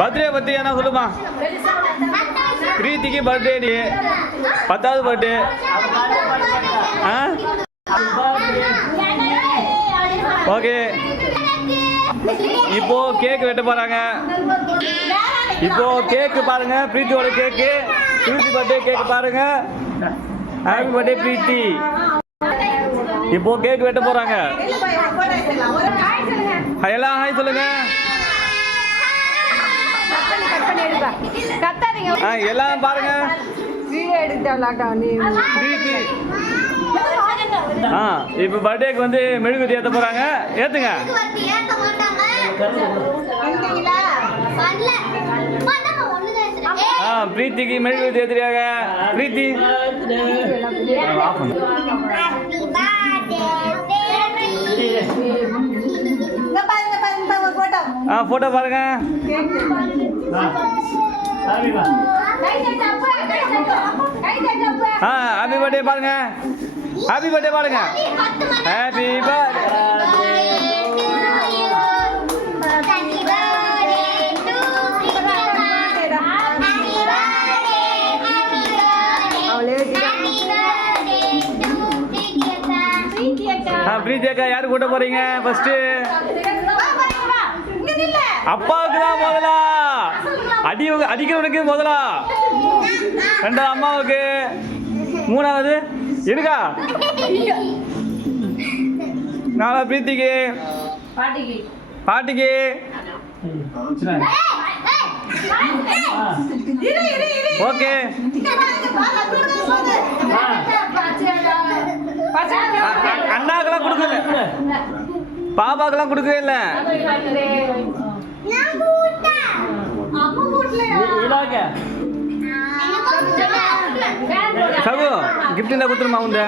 Birthday பற்றி என்ன சொல்லுமா? பிரீத்திக்கு பர்த்டே நீ 10வது பர்த்டே. ஓகே, இப்போ கேக் வெட்ட போறாங்க. இப்போ கேக்கு பாருங்க, பிரீத்தியோட கேக்கு. பிரீத்தி பர்த்டே கேக் பாருங்க. ஹாப்பி பர்த்டே பிரீத்தி. இப்போ கேக் வெட்ட போறாங்க. எல்லாம் ஹாய் சொல்லுங்க. எல்லாம் பாருங்க. இப்ப பர்த்டேக்கு வந்து மெழுகுவர்த்தி ஏத்த போறாங்க. ஏத்துங்க. பிரீத்திக்கு மெழுகுவர்த்தி ஏத்துறாங்க. பிரீத்தி போட்டோ பாருங்க. ஹாப்பி பர்த்டே பாருங்க. ஹாப்பி பர்த்டே பாருங்க. ஹாப்பி பிரீத்தி அக்கா யாரு கூட்ட போறீங்க? ஃபர்ஸ்ட் அப்பாவுக்கு தான் முதலா. அடிக்கிறவனுக்கு முதலா. 2வது அம்மாவுக்கு. 3வது இருக்கா? 4வது பிரீத்திக்கு. பாட்டிக்கு. ஓகே, அண்ணாக்கெல்லாம் கொடுக்கல, பாப்பாக்கெல்லாம் கொடுக்கவே இல்லை. சகு கிஃப்ட் என்ன கொடுத்துருமா? உண்டு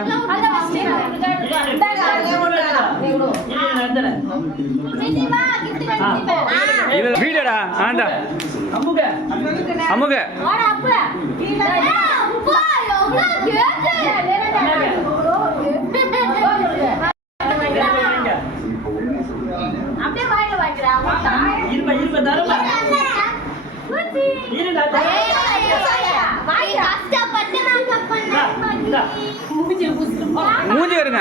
வீடடா. ஆண்டா அம்முக மூஞ்சி வருங்க.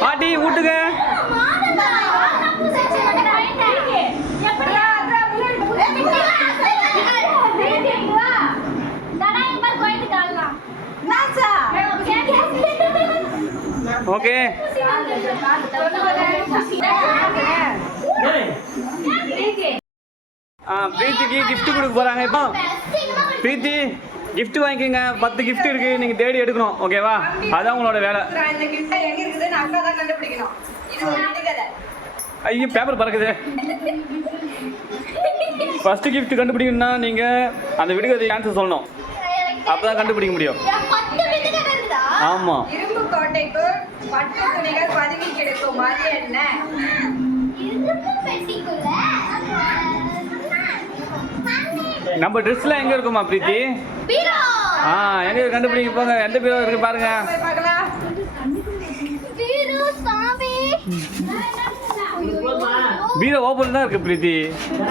பாட்டி வீட்டுங்க. ஓகே, பிரீத்திக்கு கிஃப்ட் கொடுக்க போறாங்க. இப்போ பிரீத்தி கிஃப்ட் வாங்கிக்கோங்க. 10 கிஃப்ட் இருக்கு, நீங்க தேடி எடுக்கணும். ஓகேவா? அதான் உங்களோட வேலை. ஐயோ பேப்பர் பறக்குது. ஃபர்ஸ்ட் கிஃப்ட் கண்டுபிடிக்கணும்னா நீங்க அந்த விடுகதை ஆன்சர் சொல்லணும். அப்பதான் கண்டுபிடிக்க முடியும். ஆமா, இரும்பு கோட்டைக்கு பட்டு துணிகள் பதுங்கி கிடக்கும். அது என்ன? நம்ம ட்ரெஸ்ல எங்க இருக்குமா பிரீத்தி? எங்க கண்டுபிடிக்க போங்க. எந்த பீரோ இருக்கு பாருங்க. பீரோ ஓபன் தான் இருக்கு பிரீத்தி.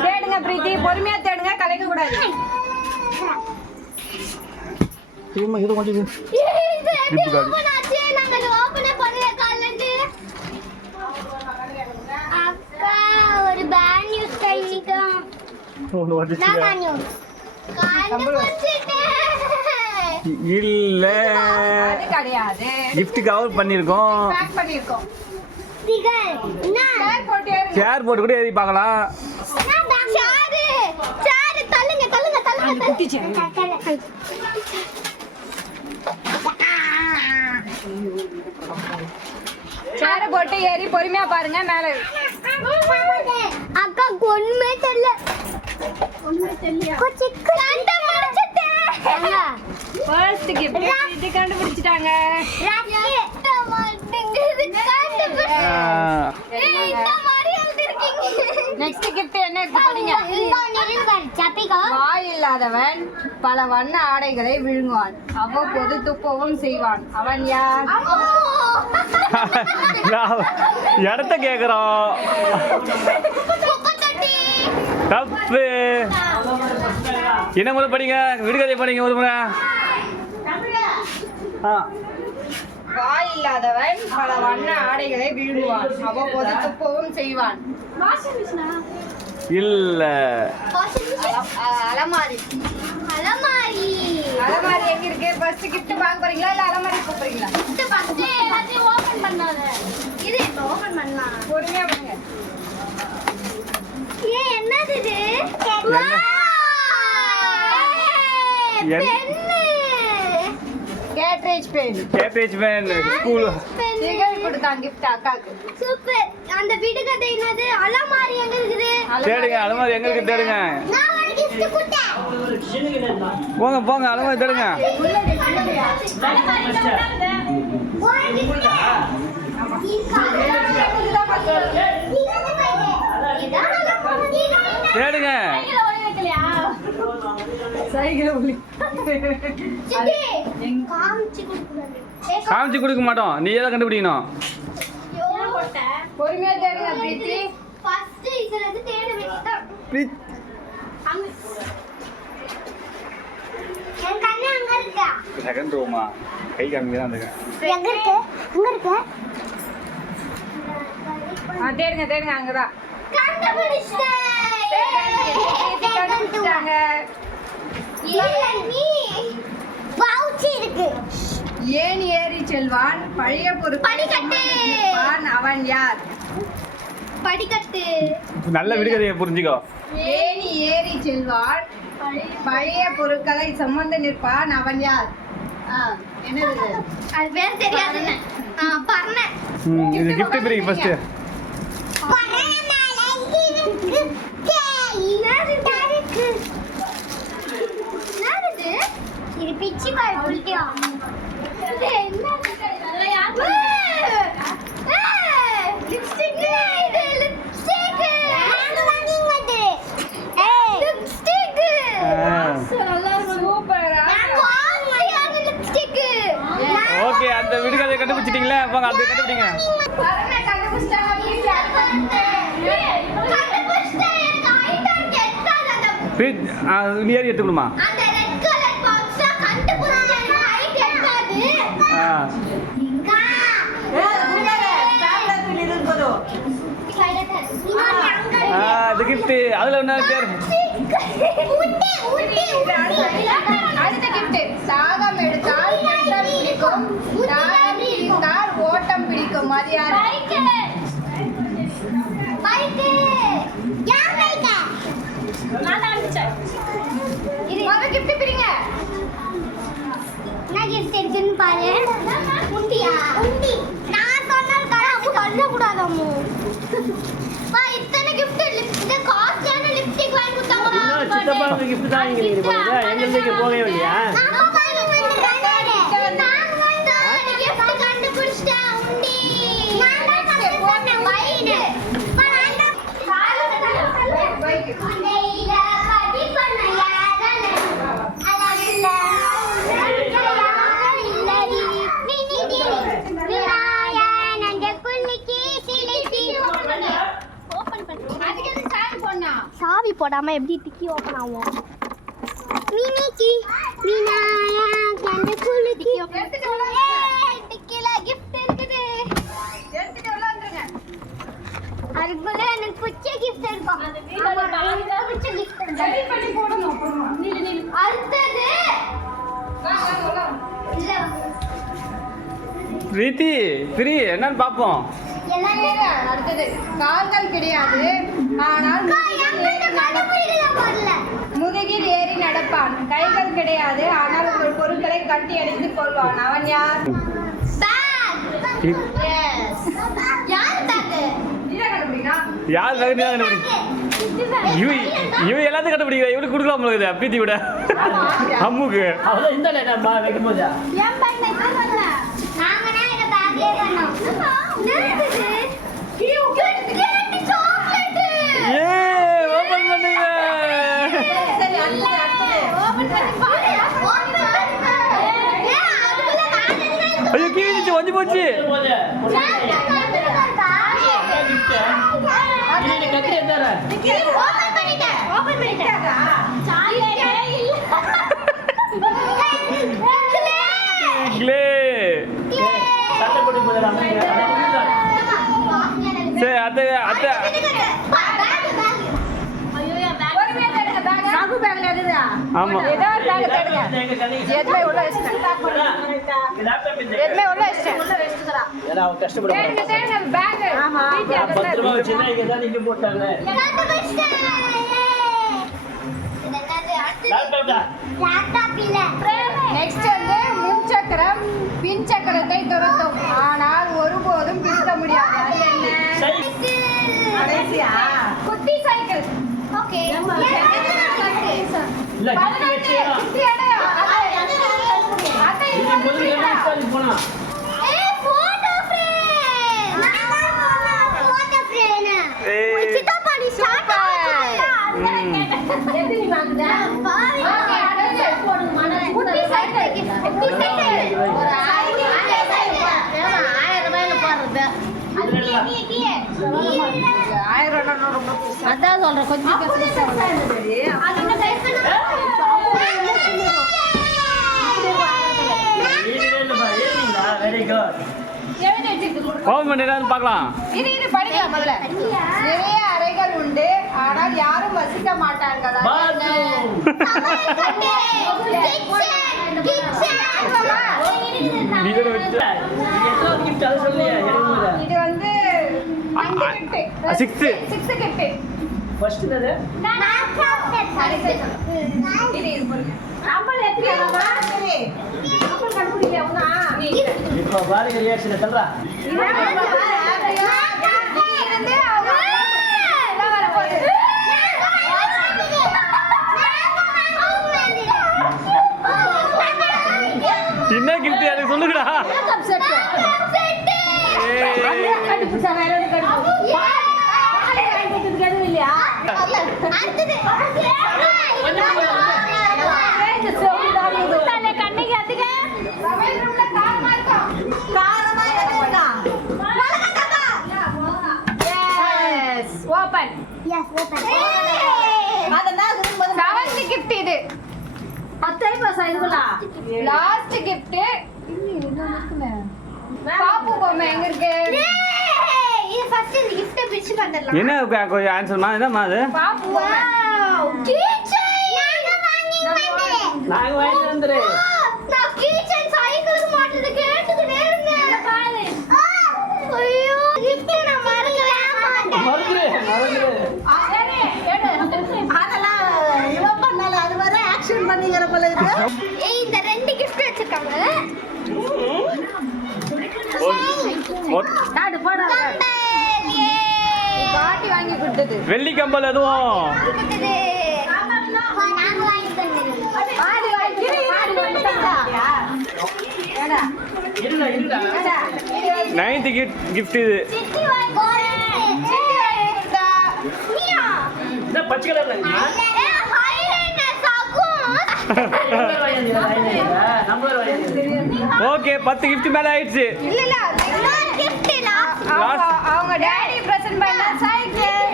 தேடுங்க பிரீத்தி, பொறுமையா தேடுங்க, கலைக்க கூடாது. இது கொஞ்சம் இல்ல கிடையாது. gift கவர் பண்ணிருக்கோம். சேர் போட்டு கூட ஏறி பார்க்கலாம். சேர போட்டு ஏறி பொறுமையா பாருங்க. மேல அக்கா ஒண்ணுமே தெரியல. ஃபர்ஸ்ட் கிஃப்ட் இது கண்டுபிடிச்சிட்டாங்க. நெக்ஸ்ட் கிஃப்ட் என்ன இருக்கு பாருங்க. சப்பிகா வாய் இல்லாதவன் பல வண்ண ஆடைகளை விழுங்குவான், அவ்வப்போது துப்பவும் செய்வான், அவன் யார்? இடத்த கேக்குறோம். தப்பு. என்ன முறை படிங்க, விடுகதை படிங்க ஒரு முறை. வாய் இல்லாதவன் பல வண்ண ஆடைகளை விழுங்குவான், அவ்வப்போது துப்பவும் செய்வான். இல்ல. அலமாரி. அலமாரி அலமாரி எங்க இருக்கு? ஃபர்ஸ்ட் கிஃப்ட் வாங்க போறீங்களா இல்ல அலமாரி போறீங்களா? ஃபர்ஸ்ட் எல்லாத்தையும் ஓபன் பண்ணாத. இது ஓபன் பண்ணலாம். பொறுமையா பண்ணுங்க. என்னது இது? Cartridge pen. Cartridge pen school. சிகர் கொடுத்தான் gift அக்காக்கு. சூப்பர். அந்த விடுகதை என்னது? அலமாரி எங்க இருக்குது? தேடுங்க, அலமாரி எங்க இருக்கு தேடுங்க. நான் ஒரு gift கொடுத்தேன். போங்க போங்க, அலமாரி தேடுங்க. தேடுங்க. காமிச்சு கொடுக்க மாட்டோம், நீ ஏதாவது கண்டுபிடிக்கணும். பொறுமையா தேடுங்க பிரீத்தி. ஃபர்ஸ்ட் இதுல இருந்து தேட வேண்டியதான். என் கண்ணு அங்க இருக்கா? செகண்ட் ரூமா கை காமிக்க தான் இருக்கு. எங்க இருக்கு? இங்க இருக்கு. தேடுங்க தேடுங்க அங்கதான். கண்டுபிடிச்சேன். பிரீத்தி கண்டுபிடிச்சாங்க. நீ பவுச்சி இருக்கு. ஏன் ஏறி செல்வான் பழைய பொருட்கள் படிக்கட்டு. சுமந்து அவன் யார்? படிக்கட்டு. நல்ல விடுகதையை புரிஞ்சுக்கோ. ஏணி ஏறி செல்வான் பழைய பொருட்களை சுமந்து நிற்பான், அவன் யார்? என்னது? அது பேர் தெரியாதுன்னு. பர்ண. இது gift பிரிங்க ஃபர்ஸ்ட். பர்ண மேல இருக்கு. என்னது? இது பிச்சி காய் புளியா? இது என்னது? லிப்ஸ்டிக். இது லிப்ஸ்டிக். நான் வாங்கிங்க வந்து. ஏய் லிப்ஸ்டிக். சூப்பரா. நான் வாங்கிங்க லிப்ஸ்டிக். ஓகே, அந்த விடுகதையை கண்டுபிடிச்சிட்டீங்களா? போங்க அதை கண்டுபிடிங்க. பரமே கண்டுபிடிச்சாங்க. நீ ஏறி எடுத்துக்கணுமா? அந்த ரெட் கலர் பாக்ஸ்ல கண்டுபிடிச்சேன். ஹைட் எட்டாது. இது gift. அதுல என்ன பேர்? அடுத்த gift. சாகம் எடுத்தால் பெட்ரோல் பிடிக்கும், தாகம் பிடித்தால் ஓட்டம் பிடிக்கும், அது யாரு? வாங்க gift பிரிங்க. என்ன gift இருக்குன்னு பாரு. உண்டியா? உண்டி. நான் சொன்னது கரெக்ட். சொல்லக்கூடாது அம்மு. பா இத்தனை gift இது காஸ்ட்லியான லிப்ஸ்டிக் வாங்கி கொடுத்தாங்க. சித்தப்பாவுக்கு gift தான் இங்க நீங்க போறீங்க. எங்களுக்கு போகவே இல்லையா? நான் வாங்கி வந்திருக்கேன். நான் வந்து gift கண்டுபிடிச்சிட்டேன். உண்டி. நான் தான் கண்டுபிடிச்சேன். வைடு. பா நான் தான் அன்னையில கடி பண்ண யாரன அலல்ல சாவி போடாம எப்படி டிக்கி ஓபன் ஆகும்? மினிக்கி விநாயகர் அந்த குலுக்கி டிக்கில gift இருக்குது. எடுத்துட்டு உள்ள வந்துருங்க. அதுக்குள்ள எனக்கு பிடிச்ச gift இருக்கும். பிடிச்ச gift சரி பண்ணி போடணும். அடுத்தது வாங்க உள்ள வாங்க. இல்ல பிரீத்தி பிரி என்னன்னு பாப்போம். அடுத்தது கால்கள் கிடையாது ஆனால் முதுகில் ஏறி நடப்பான், கைகள் கிடையாது ஆனால் உங்கள் பொருட்களை கட்டி அடித்துக் கொள்வான், அவன் யார்? யார் கண்டுபிடிக்கிறா? இவ எல்லாத்தையும் கண்டுபிடிக்கிறா. இவளுக்கு கொடுக்கலாம் உங்களுக்கு பிரீத்தி விட அம்முக்கு. அவ்வளோ இந்த நம்ம வைக்கும்போது ஏ உடஞ்சு போச்சு. கிளே. சரி அத்தை அத்தை ஆமா நெக்ஸ்ட் வந்து முன்சக்கரம் பின் சக்கரத்தை துரத்தும் ஆனால் ஒருபோதும் பிடிக்க முடியாது. அது என்ன? குட்டி சைக்கிள். ஓகே. அதான் சொல்றேன் கொஞ்சம் ஓபன் பண்ணிடான்னு பார்க்கலாம். இது படிக்கலாம் முதல்ல. நிறைய அறைகள் உண்டு ஆனால் யாரும் வசிக்க மாட்டார்கள். இது வந்து சிக்ஸ்த்து ஃபர்ஸ்ட் என்னது இப்போ பாருங்க ரியாக்ஷன் தல்றா என்ன கிஃப்ட் எனக்கு சொல்லுங்கடா. லாஸ்ட் கிஃப்ட் பாப்பு பொம்மை எங்க இருக்கு? இது ஃபர்ஸ்ட் இந்த gift பிரிச்சு பார்த்தறலாம். என்ன கொஞ்சம் ஆன்சர்மா என்னமா அது? பாப்பு பொம்மை. நாங்க வாங்கி வந்துறேன். நான் கீச்சன் சைக்கிளுக்கு மாட்டது கேட்டுக்கிட்டே இருந்தேன். பாரு. ஐயோ gift நான் மறக்கவே மாட்டேன். அதெல்லாம் இவ பண்ணல அது வர ஆக்ஷன் பண்ணிங்கற போல இருக்கு. ஏய் இந்த ரெண்டு gift வச்சிருக்காங்க. நாடு போடா. பாட்டி வாங்கி கொடுத்தது. வெள்ளி கம்பல் அதுவும். நான் வாங்கி தந்தேன். பாடி வாங்கி கொடுத்தா. ஏடா. இல்ல இல்ல. நைன்த் கிஃப்ட் இது. சித்தி வாங்கி கொடுத்தா. நீயா? இந்த பச்சை கலர்ல இருக்கு. ஹைலைனர் சாக்கும். நம்பர் வாங்கி. ஓகே 10 கிஃப்ட் மேல ஆயிடுச்சு. இல்ல இல்ல gift அவங்க டாடி பிரசன்ட் பண்ண சைக்கிள்.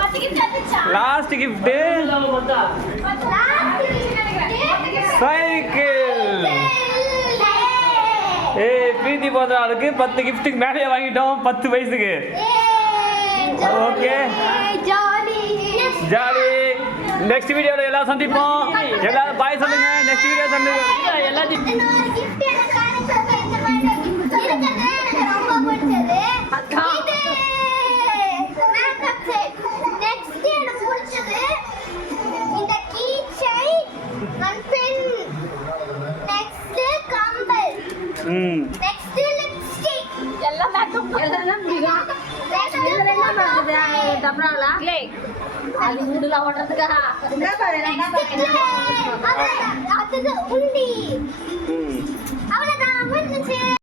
10 gift வந்துச்சா? Last gift cycle. ஏய் பிரீத்தி போதுறாளுக்கு 10 கிஃப்ட்டுக்கு மேலே வாங்கிட்டோம் 10 வயசுக்கு. Okay jolly. நெக்ஸ்ட் வீடியோல எல்லாம் சந்திப்போம். எல்லாரும் பாய் சொல்லுங்க. நெக்ஸ்ட் வீடியோ சந்திப்போம். எல்லாத்தையும் ரொம்ப பிடிச்சது நெக்ஸ்ட் எனக்கு பிடிச்சது இந்த கீச்சை பென் நெக்ஸ்ட் கம்பல் நெக்ஸ்ட் லிப்ஸ்டிக் எல்லாம் மேக்கப் எல்லாம் பிடிக்கும். டப்ராவலா க்ளே அது முடுல ஓட்டறதுக்கா என்ன பாரு அது உண்டி அவ்வளவுதான் முடிஞ்சிச்சு.